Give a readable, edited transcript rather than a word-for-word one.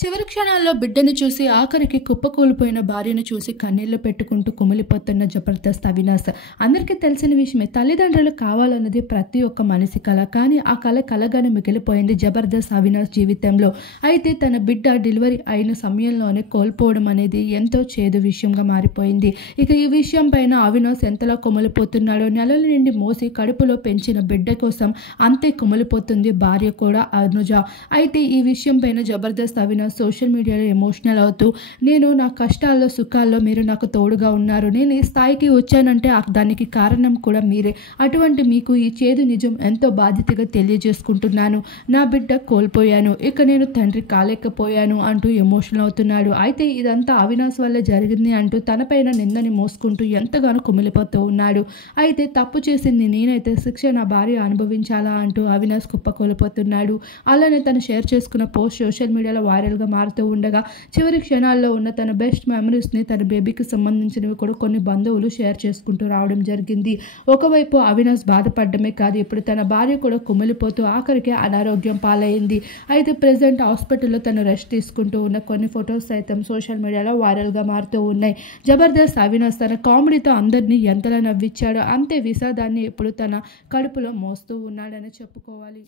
చివరి క్షణాల్లో బిడ్డను చూసి ఆఖరికి కుప్పకూలిపోయిన భార్యను చూసి కన్నీళ్లు పెట్టుకుంటూ కుమిలిపోతున్న జబర్దస్త్ అవినాష్. అందరికీ తెలిసిన విషయమే, తల్లిదండ్రులు కావాలన్నది ప్రతి ఒక్క మనిషి కల. కానీ ఆ కళ కలగానే మిగిలిపోయింది జబర్దస్త్ అవినాష్ జీవితంలో. అయితే తన బిడ్డ డెలివరీ అయిన సమయంలోనే కోల్పోవడం అనేది ఎంతో చేదు విషయంగా మారిపోయింది. ఇక ఈ విషయం పైన అవినాష్ ఎంతలా కుమిలిపోతున్నాడో, నెలల నుండి మోసి కడుపులో పెంచిన బిడ్డ కోసం అంతే కుమిలిపోతుంది భార్య కూడా అనుజ. అయితే ఈ విషయం పైన జబర్దస్త్ అవినాష్ సోషల్ మీడియాలో ఎమోషనల్ అవుతూ, నేను నా కష్టాల్లో సుఖాల్లో మీరు నాకు తోడుగా ఉన్నారు, నేను ఈ స్థాయికి వచ్చానంటే దానికి కారణం కూడా మీరే. అటువంటి మీకు ఈ చేదు నిజం ఎంతో బాధ్యతగా తెలియజేసుకుంటున్నాను. నా బిడ్డ కోల్పోయాను, ఇక నేను తండ్రి కాలేకపోయాను అంటూ ఎమోషనల్ అవుతున్నాడు. అయితే ఇదంతా అవినాష్ వల్ల జరిగింది అంటూ తనపైన నిందని మోసుకుంటూ ఎంతగానో కుమిలిపోతూ ఉన్నాడు. అయితే తప్పు చేసింది నేనైతే శిక్ష నా భార్య అనుభవించాలా అంటూ అవినాష్ కుప్పకూలిపోతున్నాడు. అలానే తను షేర్ చేసుకున్న పోస్ట్ సోషల్ మీడియాలో వైరల్గా మారుతూ ఉండగా, చివరి క్షణాల్లో ఉన్న తన బెస్ట్ మెమరీస్ని, తన బేబీకి సంబంధించినవి కూడా కొన్ని బంధువులు షేర్ చేసుకుంటూ రావడం జరిగింది. ఒకవైపు అవినాష్ బాధపడమే కాదు, ఇప్పుడు తన భార్య కూడా కుమిలిపోతూ ఆఖరికి అనారోగ్యం పాలైంది. అయితే ప్రెసెంట్ హాస్పిటల్లో తను రెస్ట్ తీసుకుంటూ ఉన్న కొన్ని ఫొటోస్ సైతం సోషల్ మీడియాలో వైరల్గా మారుతూ ఉన్నాయి. జబర్దస్త్ అవినాష్ తన కామెడీతో అందరినీ ఎంతలా నవ్వించాడో అంతే విషాదాన్ని ఇప్పుడు తన కడుపులో మోస్తూ ఉన్నాడని చెప్పుకోవాలి.